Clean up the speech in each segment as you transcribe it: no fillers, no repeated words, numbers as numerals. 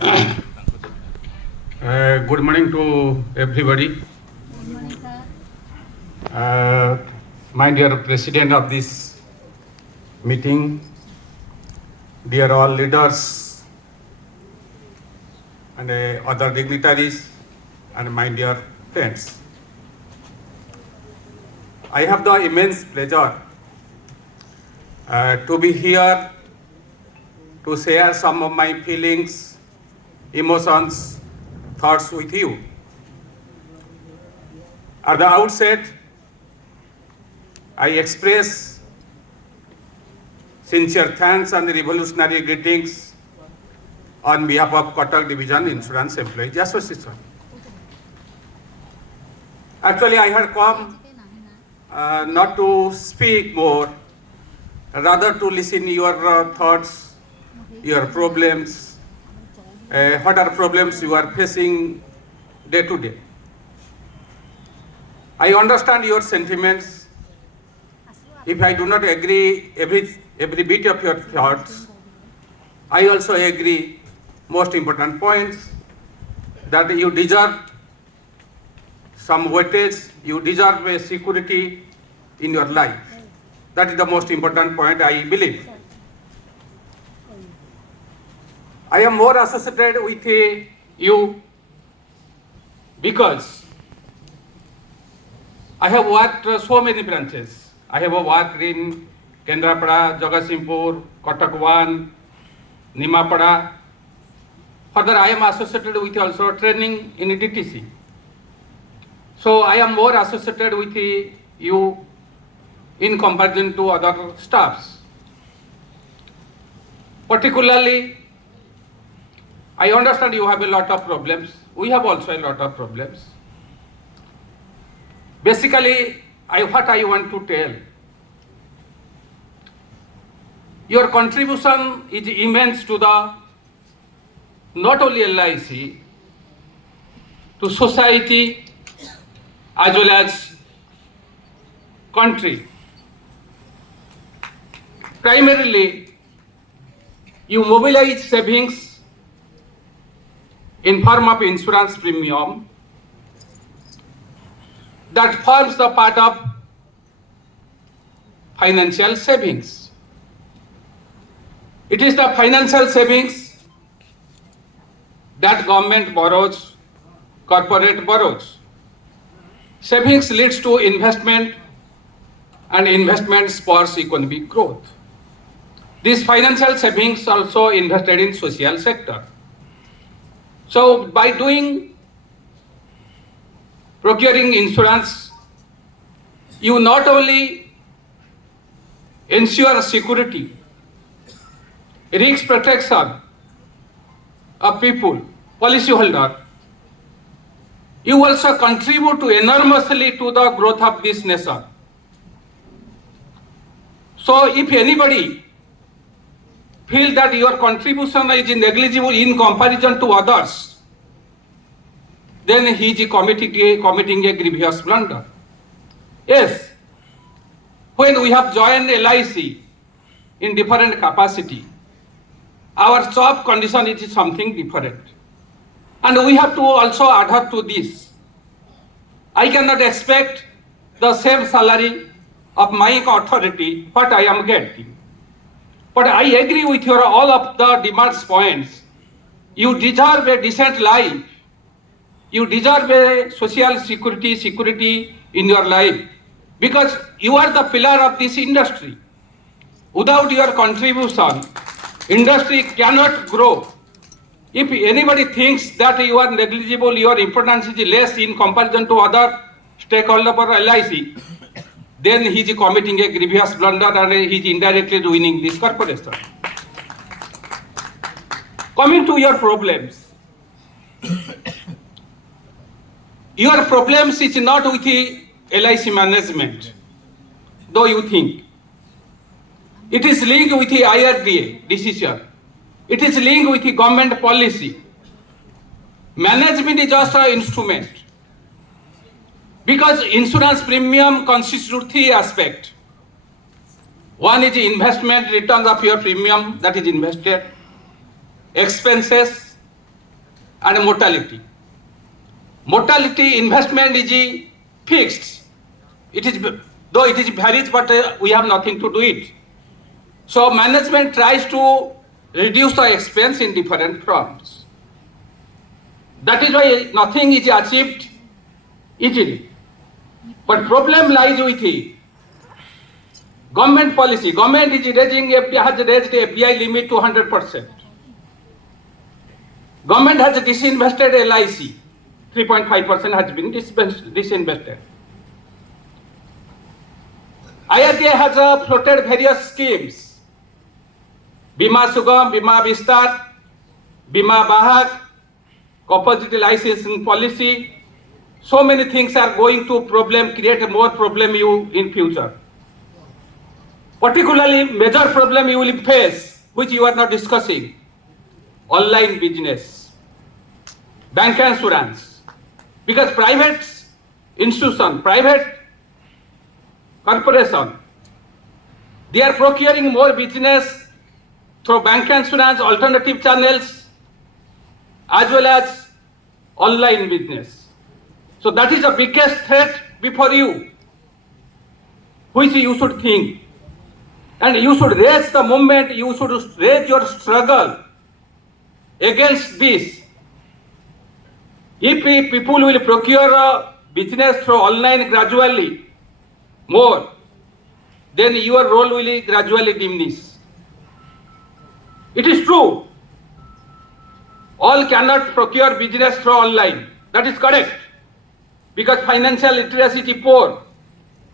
Good morning to everybody. Good morning, sir. My dear President of this meeting, dear all leaders and other dignitaries, and my dear friends. I have the immense pleasure to be here to share some of my feelings, emotions, thoughts with you. At the outset, I express sincere thanks and revolutionary greetings on behalf of Kotak Division Insurance Employees Association. Actually, I had come not to speak more, rather to listen your thoughts, your problems, what are problems you are facing day to day. I understand your sentiments. If I do not agree every bit of your thoughts, I also agree most important points that you deserve some weightage, you deserve a security in your life. That is the most important point, I believe. I am more associated with you because I have worked so many branches. I have worked in Kendrapada, Jagatsinghpur, Kotak 1, Nimapada. Further, I am associated with also training in DTC. So I am more associated with you in comparison to other staffs. Particularly, I understand you have a lot of problems. We have also a lot of problems. Basically, what I want to tell, your contribution is immense to the not only LIC, to society as well as country. Primarily, you mobilize savings in form of insurance premium that forms the part of financial savings. It is the financial savings that government borrows, corporate borrows. Savings leads to investment and investment spurs economic growth. These financial savings also invested in social sector. So by procuring insurance, you not only ensure security, risk protection of people, policyholder, you also contribute enormously to the growth of this nation. So if anybody feel that your contribution is negligible in comparison to others, then he is committing a grievous blunder. Yes, when we have joined LIC in different capacity, our job condition is something different. And we have to also adhere to this. I cannot expect the same salary of my authority what I am getting. But I agree with your all of the demands points. You deserve a decent life. You deserve a social security in your life, because you are the pillar of this industry. Without your contribution, industry cannot grow. If anybody thinks that you are negligible, your importance is less in comparison to other stakeholders for LIC, then he is committing a grievous blunder and he is indirectly ruining this corporation. Coming to your problems, your problems is not with the LIC management, though you think. It is linked with the IRDA decision. It is linked with the government policy. Management is just an instrument. Because insurance premium consists of three aspects. One is the investment returns of your premium that is invested, expenses, and mortality. Mortality investment is fixed. It is, though it is varies, but we have nothing to do it. So management tries to reduce the expense in different forms. That is why nothing is achieved easily. But problem lies with it. Government policy. Government is raising has raised the FDI limit to 100%. Government has disinvested LIC. 3.5% has been disinvested. IRDA has floated various schemes. Bima Sugam, Bima Vistar, Bima Bahag, composite licensing policy. So many things are going to create more problem in future. Particularly major problem you will face, which you are not discussing, online business, bank insurance, because private institution, private corporation, they are procuring more business through bank insurance, alternative channels, as well as online business. So that is the biggest threat before you, which you should think. And you should raise the movement, you should raise your struggle against this. If people will procure a business through online gradually more, then your role will gradually diminish. It is true, all cannot procure business through online. That is correct, because financial literacy is poor.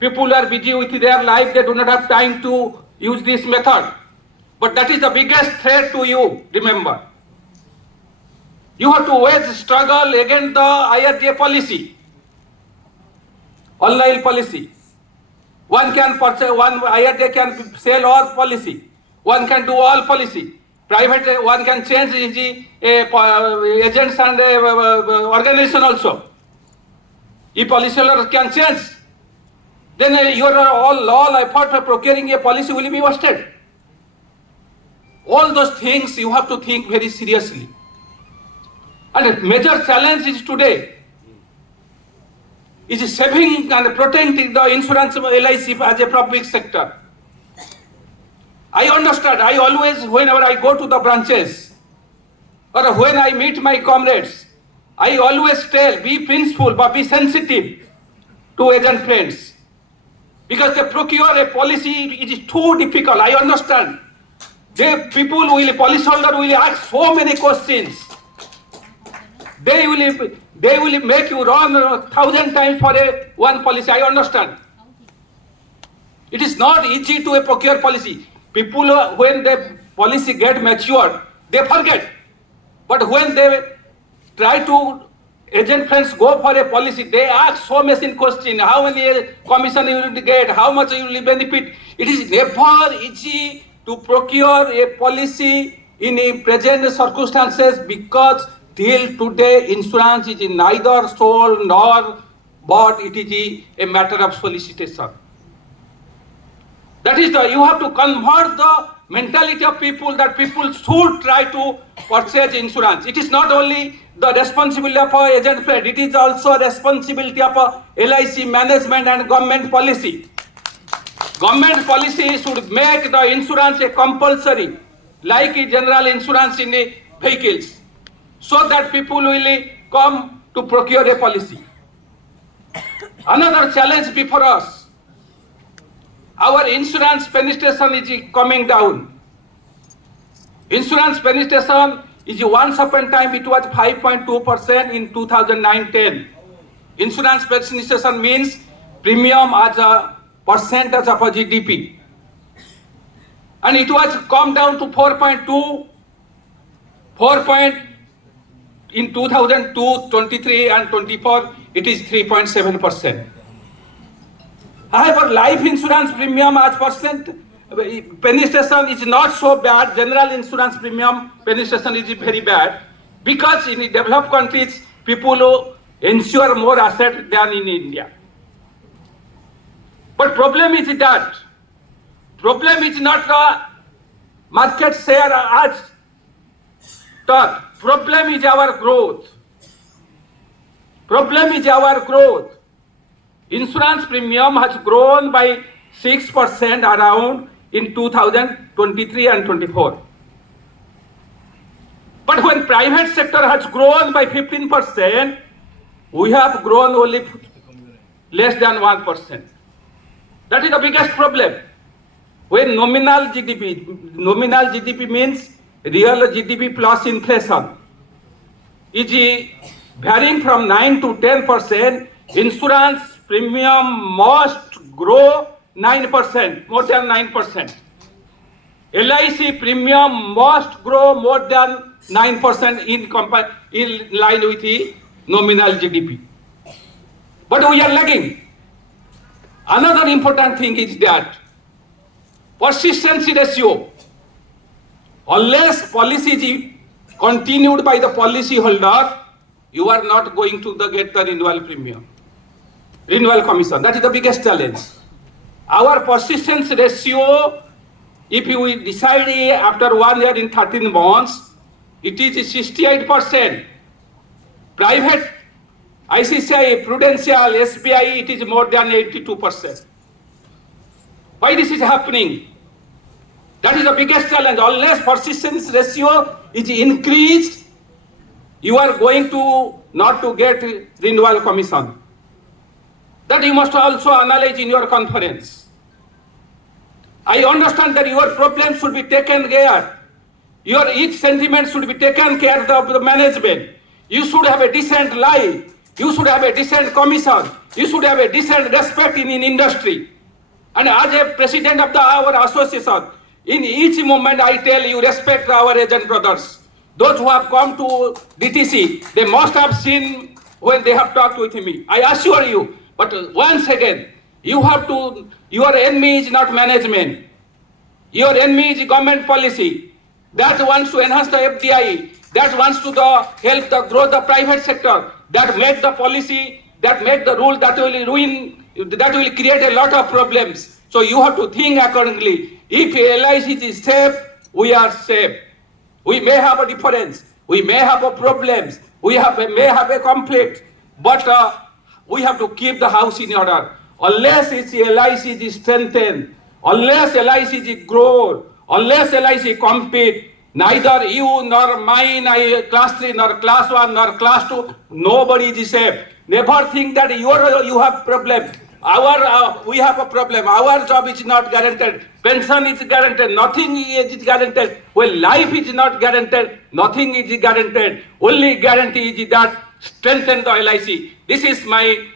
People are busy with their life, they do not have time to use this method. But that is the biggest threat to you, remember. You have to wage struggle against the IRDA policy, online policy. One can purchase, IRDA can sell all policy. One can do all policy. Private, one can change the agents and organization also. If policyholders can change, then your all effort of procuring a policy will be wasted. All those things you have to think very seriously. And a major challenge is today is saving and protecting the insurance LIC as a public sector. I understand, I always, whenever I go to the branches or when I meet my comrades, I always tell, be principled but be sensitive to agent friends. Because they procure a policy, it is too difficult, I understand. Policyholder will ask so many questions. They will make you run 1,000 times for one policy, I understand. It is not easy to procure policy. People, when the policy get matured, they forget. But when they try to, agent friends go for a policy, they ask so many questions, how many commission you will get, how much you will benefit. It is never easy to procure a policy in a present circumstances, because till today insurance is neither sold nor bought, it is a matter of solicitation. That is you have to convert the mentality of people that people should try to purchase insurance. It is not only the responsibility of our agent friend, it is also responsibility of LIC management and government policy. Government policy should make the insurance a compulsory, like a general insurance in the vehicles, so that people will come to procure a policy. Another challenge before us, our insurance penetration is coming down. Insurance penetration is once upon a time it was 5.2% in 2009-10. Insurance penetration means premium as a percentage of a GDP. And it was come down to 4.2, in 2002, 23 and 24, it is 3.7%. However, life insurance premium as percent penetration is not so bad. General insurance premium penetration is very bad, because in developed countries, people insure more assets than in India. But problem is not the market share as The problem is our growth. Problem is our growth. Insurance premium has grown by 6% around in 2023 and 24. But when private sector has grown by 15%, we have grown only less than 1%. That is the biggest problem. When nominal GDP means real GDP plus inflation, is varying from 9 to 10%, insurance premium must grow 9%, more than 9%. LIC premium must grow more than 9% in line with the nominal GDP. But we are lagging. Another important thing is that persistency ratio, unless policy is continued by the policy holder, you are not going to get the renewal premium, renewal commission. That is the biggest challenge. Our persistence ratio, if we decide after 1 year in 13 months, it is 68%. Private, ICICI, Prudential, SBI, it is more than 82%. Why this is happening? That is the biggest challenge. Unless persistence ratio is increased, you are going to not to get renewal commission. That you must also analyze in your conference. I understand that your problem should be taken care. Your each sentiment should be taken care of the management. You should have a decent life. You should have a decent commission. You should have a decent respect in industry. And as a president of our association, in each moment I tell you, respect our agent brothers. Those who have come to DTC, they must have seen when they have talked with me. I assure you. But once again, you have to, your enemy is not management. Your enemy is government policy. That wants to enhance the FDI. That wants to help the grow the private sector. That make the policy, that make the rule that will ruin, that will create a lot of problems. So you have to think accordingly. If LIC is safe, we are safe. We may have a difference. We may have a problems. We may have a conflict. But we have to keep the house in order. Unless its LIC is strengthened, unless LIC is grown, unless LIC compete, neither you nor mine, class 3, nor class 1, nor class 2, nobody is safe. Never think that you have problem. We have a problem. Our job is not guaranteed. Pension is guaranteed. Nothing is guaranteed. When life is not guaranteed, nothing is guaranteed. Only guarantee is that strengthen the LIC. This is my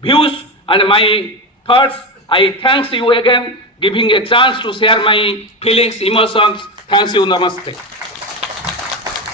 views and my thoughts. I thank you again, giving a chance to share my feelings, emotions. Thank you. Namaste.